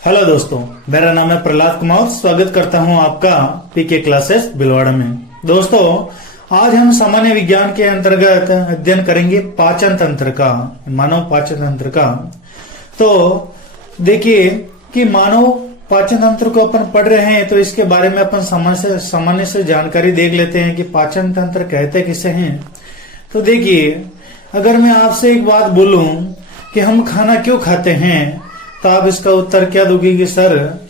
Hello दोस्तों, मेरा नाम है प्रहलाद कुमार। स्वागत करता हूं आपका पीके क्लासेस भिलवाड़ा में। दोस्तों, आज हम सामान्य विज्ञान के अंतर्गत अध्ययन करेंगे पाचन तंत्र का, मानव पाचन तंत्र का। तो देखिए कि मानव पाचन तंत्र को अपन पढ़ रहे हैं, तो इसके बारे में अपन सामान्य से जानकारी देख लेते हैं कि पाचन तंत्र कहते किसे हैं। तो देखिए, अगर मैं आपसे एक बात बोलूं कि हम खाना क्यों खाते हैं, तो आप इसका उत्तर क्या दोगे कि सर,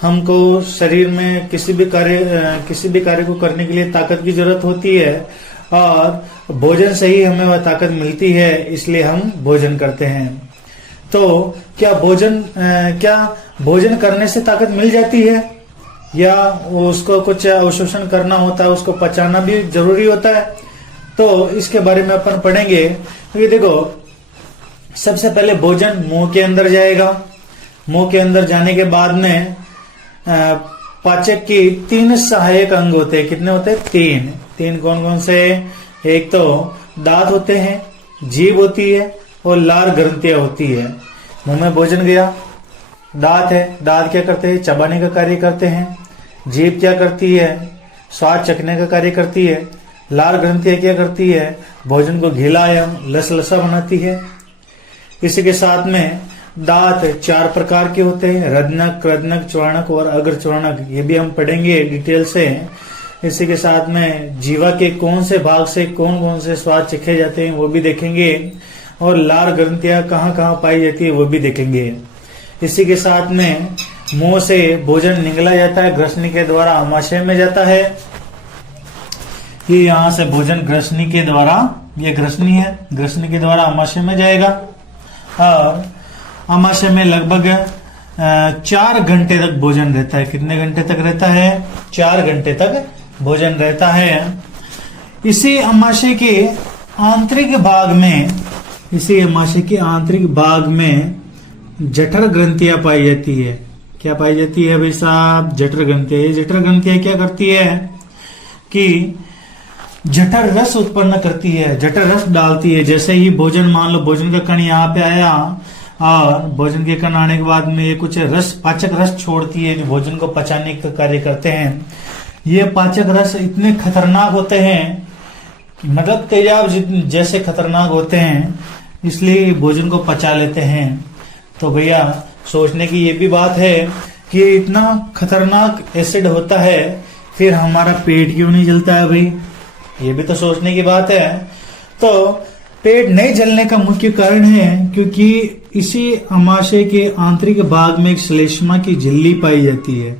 हमको शरीर में किसी भी कार्य को करने के लिए ताकत की जरूरत होती है और भोजन से ही हमें वह ताकत मिलती है, इसलिए हम भोजन करते हैं। तो क्या भोजन करने से ताकत मिल जाती है या उसको कुछ अवशोषण करना होता है, उसको पचाना भी जरूरी होता है? तो इसके बारे में अपन पढ़ेंगे। तो ये देखो, सबसे पहले भोजन मुंह के अंदर जाएगा। मुंह के अंदर जाने के बाद में पाचक की 3 सहायक अंग होते हैं। कितने होते हैं? 3 कौन कौन से? एक तो दांत होते हैं, जीभ होती है और लार ग्रंथियां होती है। मुंह में भोजन गया, दांत है, दांत क्या करते हैं? चबाने का कार्य करते हैं। जीभ क्या करती है? स्वाद चखने का कार्य करती है। लार ग्रंथियां क्या करती है? भोजन को गीला या लसलसा बनाती है। इसी के साथ में दांत 4 प्रकार के होते हैं, रदनक, कृदनक, च्वर्णक और अग्रच्वर्णक। ये भी हम पढ़ेंगे डिटेल से। इसी के साथ में जीवा के कौन से भाग से कौन कौन से स्वाद चखे जाते हैं वो भी देखेंगे, और लार ग्रंथियां कहाँ कहाँ पाई जाती है वो भी देखेंगे। इसी के साथ में मुंह से भोजन निगला जाता है, ग्रसनी के द्वारा आमाशय में जाता है। ये यहाँ से भोजन ग्रसनी के द्वारा, ये ग्रसनी है, ग्रसनी के द्वारा आमाशय में जाएगा और आमाशय में लगभग 4 घंटे तक भोजन रहता है। कितने घंटे तक रहता है? 4 घंटे तक भोजन रहता है। इसी आमाशय के आंतरिक भाग में जठर ग्रंथियां पाई जाती है। क्या पाई जाती है भाई साहब? जठर ग्रंथियां। ये जठर ग्रंथियां क्या करती है कि जठर रस उत्पन्न करती है, जठर रस डालती है। जैसे ही भोजन, मान लो भोजन का कण यहाँ पे आया और भोजन के कण आने के बाद में ये कुछ रस, पाचक रस छोड़ती है जो भोजन को पचाने का कार्य करते हैं। ये पाचक रस इतने खतरनाक होते हैं, मतलब तेजाब जैसे खतरनाक होते हैं, इसलिए भोजन को पचा लेते हैं। तो भैया सोचने की ये भी बात है कि इतना खतरनाक एसिड होता है, फिर हमारा पेट क्यों नहीं जलता है भाई? ये भी तो सोचने की बात है। तो पेट नहीं जलने का मुख्य कारण है क्योंकि इसी आमाशय के आंतरिक भाग में एक श्लेष्मा की झिल्ली पाई जाती है।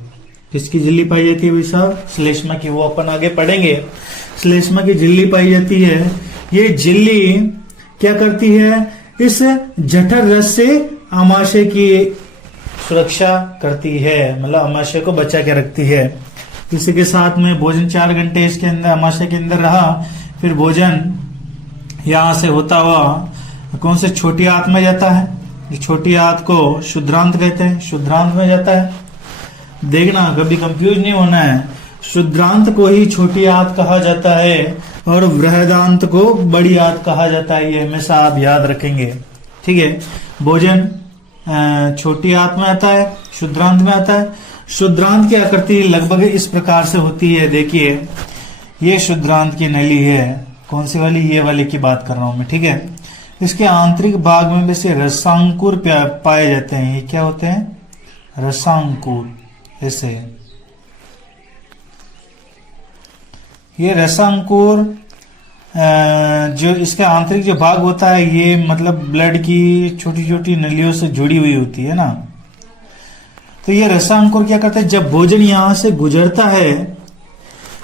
किसकी झिल्ली पाई जाती है भाई साहब? श्लेष्मा की। वो अपन आगे पढ़ेंगे। श्लेष्मा की झिल्ली पाई जाती है। ये झिल्ली क्या करती है? इस जठर रस से आमाशय की सुरक्षा करती है, मतलब आमाशय को बचा के रखती है। इसी के साथ में भोजन 4 घंटे इसके अंदर आमाशय के अंदर रहा, फिर भोजन यहां से होता हुआ कौन से छोटी आंत में जाता है। ये छोटी आंत को शुद्रांत कहते हैं, शुद्रांत में जाता है। देखना, कभी कंफ्यूज नहीं होना है। शुद्रांत को ही छोटी आंत कहा जाता है और बृहदांत को बड़ी आंत कहा जाता है। ये हमेशा आप याद रखेंगे, ठीक है। भोजन छोटी आंत में आता है, शुद्रांत में आता है। शुद्रांत की आकृति लगभग इस प्रकार से होती है। देखिए, ये शुद्रांत की नली है। कौन सी वाली? ये वाली की बात कर रहा हूं मैं, ठीक है। इसके आंतरिक भाग में से रसांकुर पाए जाते हैं। ये क्या होते हैं? रसांकुर। ऐसे ये रसांकुर जो इसके आंतरिक जो भाग होता है, ये मतलब ब्लड की छोटी छोटी नलियों से जुड़ी हुई होती है ना। तो ये रसांकुर क्या करता है? जब भोजन यहां से गुजरता है,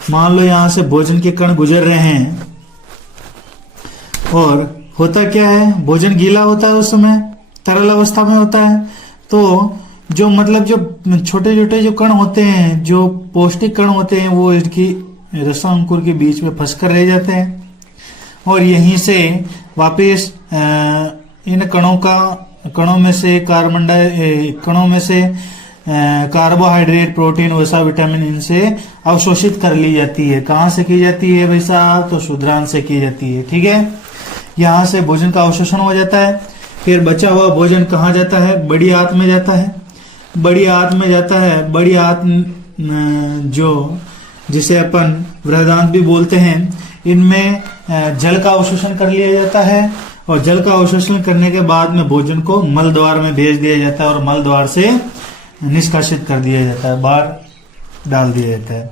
मान लो यहां से भोजन के कण गुजर रहे हैं, और होता क्या है? भोजन गीला होता है, उस समय तरल अवस्था में होता है। तो जो मतलब जो छोटे छोटे जो कण होते हैं, जो पौष्टिक कण होते हैं, वो इसकी रसांकुर के बीच में फंसकर रह जाते हैं और यहीं से वापस इन कणों में से कार्बोहाइड्रेट, प्रोटीन, वसा, विटामिन इनसे अवशोषित कर ली जाती है। कहां से की जाती है भाई साहब? तो शुद्रांत से की जाती है, ठीक है। यहां से भोजन का अवशोषण हो जाता है, फिर बचा हुआ भोजन कहाँ जाता है? बड़ी आंत में जाता है। बड़ी आंत में जाता है। बड़ी आंत जो जिसे अपन बृहदांत भी बोलते हैं, इनमें जल का अवशोषण कर लिया जाता है और जल का अवशोषण करने के बाद में भोजन को मल द्वार में भेज दिया जाता है और मल द्वार से निष्कासित कर दिया जाता है, बाहर डाल दिया जाता है।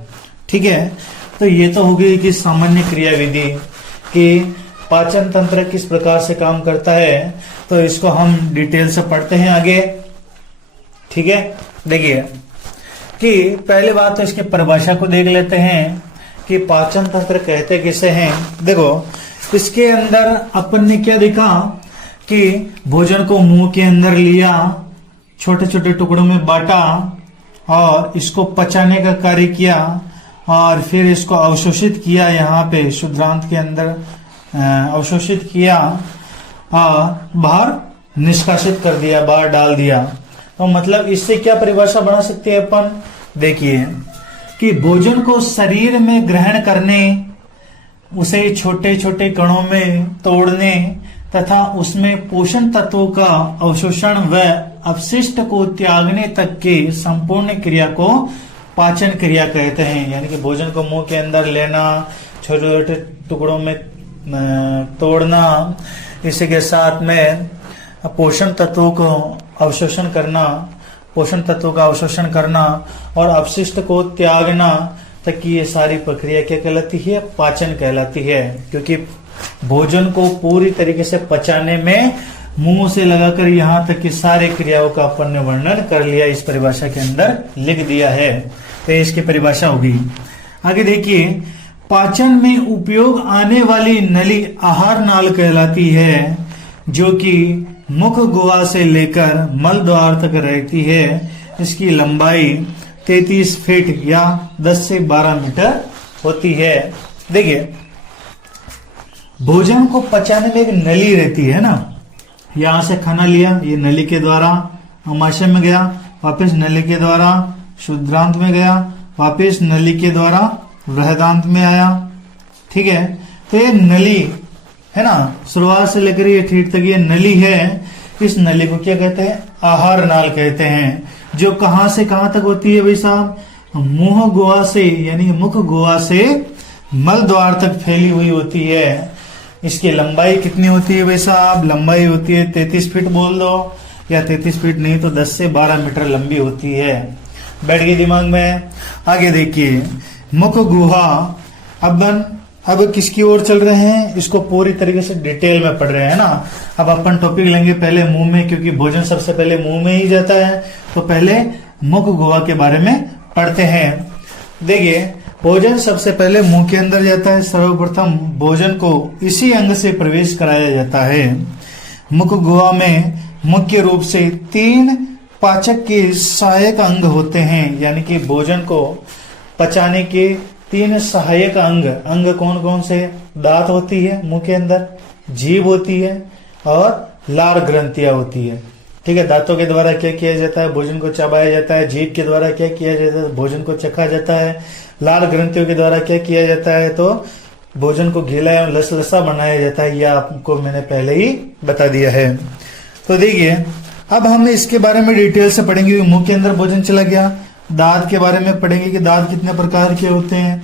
ठीक है, तो ये तो हो गई कि सामान्य क्रिया विधि कि पाचन तंत्र किस प्रकार से काम करता है, तो इसको हम डिटेल से पढ़ते हैं आगे। ठीक है, देखिए कि पहले बात तो इसकी परिभाषा को देख लेते हैं कि पाचन तंत्र कहते किसे हैं। देखो, इसके अंदर अपन ने क्या देखा कि भोजन को मुंह के अंदर लिया, छोटे छोटे टुकड़ों में बांटा और इसको पचाने का कार्य किया और फिर इसको अवशोषित किया, यहाँ पे शुद्रांत के अंदर अवशोषित किया और बाहर निष्कासित कर दिया, बाहर डाल दिया। तो मतलब इससे क्या परिभाषा बना सकते हैं अपन, देखिए कि भोजन को शरीर में ग्रहण करने, उसे छोटे छोटे कणों में तोड़ने तथा उसमें पोषण तत्वों का अवशोषण व अपशिष्ट को त्यागने तक के संपूर्ण क्रिया को पाचन क्रिया कहते हैं। यानी कि भोजन को मुंह के अंदर लेना, छोटे छोटे टुकड़ों में तोड़ना, इसी के साथ में पोषण तत्वों को अवशोषण करना, पोषण तत्वों का अवशोषण करना और अपशिष्ट को त्यागना तक की ये सारी प्रक्रिया क्या कहलाती है, पाचन कहलाती है। क्योंकि भोजन को पूरी तरीके से पचाने में मुंह से लगाकर यहाँ तक की सारे क्रियाओं का अपन ने वर्णन कर लिया, इस परिभाषा के अंदर लिख दिया है। तो इसकी परिभाषा होगी। आगे देखिए, पाचन में उपयोग आने वाली नली आहार नाल कहलाती है, जो कि मुख गुहा से लेकर मल द्वार तक रहती है। इसकी लंबाई 33 फीट या 10 से 12 मीटर होती है। देखिए, भोजन को पचाने में एक नली रहती है ना, यहां से खाना लिया, ये नली के द्वारा आमाशय में गया, वापस नली के द्वारा शुद्रांत में गया, वापस नली के द्वारा बृहदांत में आया। ठीक है, तो ये नली है ना, शुरुआत से लेकर ये ठीक तक ये नली है। इस नली को क्या कहते हैं, आहार नाल कहते हैं। जो कहां से कहां तक होती है भाई साहब, मुंह गुहा से यानी मुख गुहा से मल द्वार तक फैली हुई होती है। इसकी लंबाई कितनी होती है भाई साहब, लंबाई होती है 33 फीट बोल दो, या 33 फीट नहीं तो 10 से 12 मीटर लंबी होती है। बैठ गई दिमाग में। आगे देखिए, मुख गुहा। अब किसकी ओर चल रहे हैं, इसको पूरी तरीके से डिटेल में पढ़ रहे हैं ना। अब अपन टॉपिक लेंगे पहले मुंह में, क्योंकि भोजन सबसे पहले मुंह में ही जाता है। तो पहले मुख गुहा के बारे में पढ़ते हैं। देखिए, भोजन सबसे पहले मुंह के अंदर जाता है। सर्वप्रथम भोजन को इसी अंग से प्रवेश कराया जाता है। मुख गुहा में मुख्य रूप से 3 पाचक के सहायक अंग होते हैं। यानी कि भोजन को पचाने के 3 सहायक अंग कौन कौन से, दांत होती है मुंह के अंदर, जीभ होती है और लार ग्रंथियां होती है। ठीक है, दांतों के द्वारा क्या किया जाता है, भोजन को चबाया जाता है। जीभ के द्वारा क्या किया जाता है, भोजन को चखा जाता है। लार ग्रंथियों के द्वारा क्या किया जाता है, तो भोजन को गीला एवं लसलसा बनाया जाता है। यह आपको मैंने पहले ही बता दिया है। तो देखिए, अब हम इसके बारे में डिटेल से पढ़ेंगे। मुंह के अंदर भोजन चला गया, दांत के बारे में पढ़ेंगे कि दांत कितने प्रकार के होते हैं,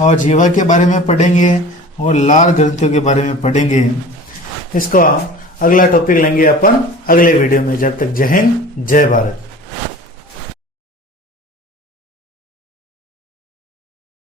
और जीवा के बारे में पढ़ेंगे और लार ग्रंथियों के बारे में पढ़ेंगे। इसका अगला टॉपिक लेंगे अपन अगले वीडियो में। जब तक जय हिंद, जय भारत।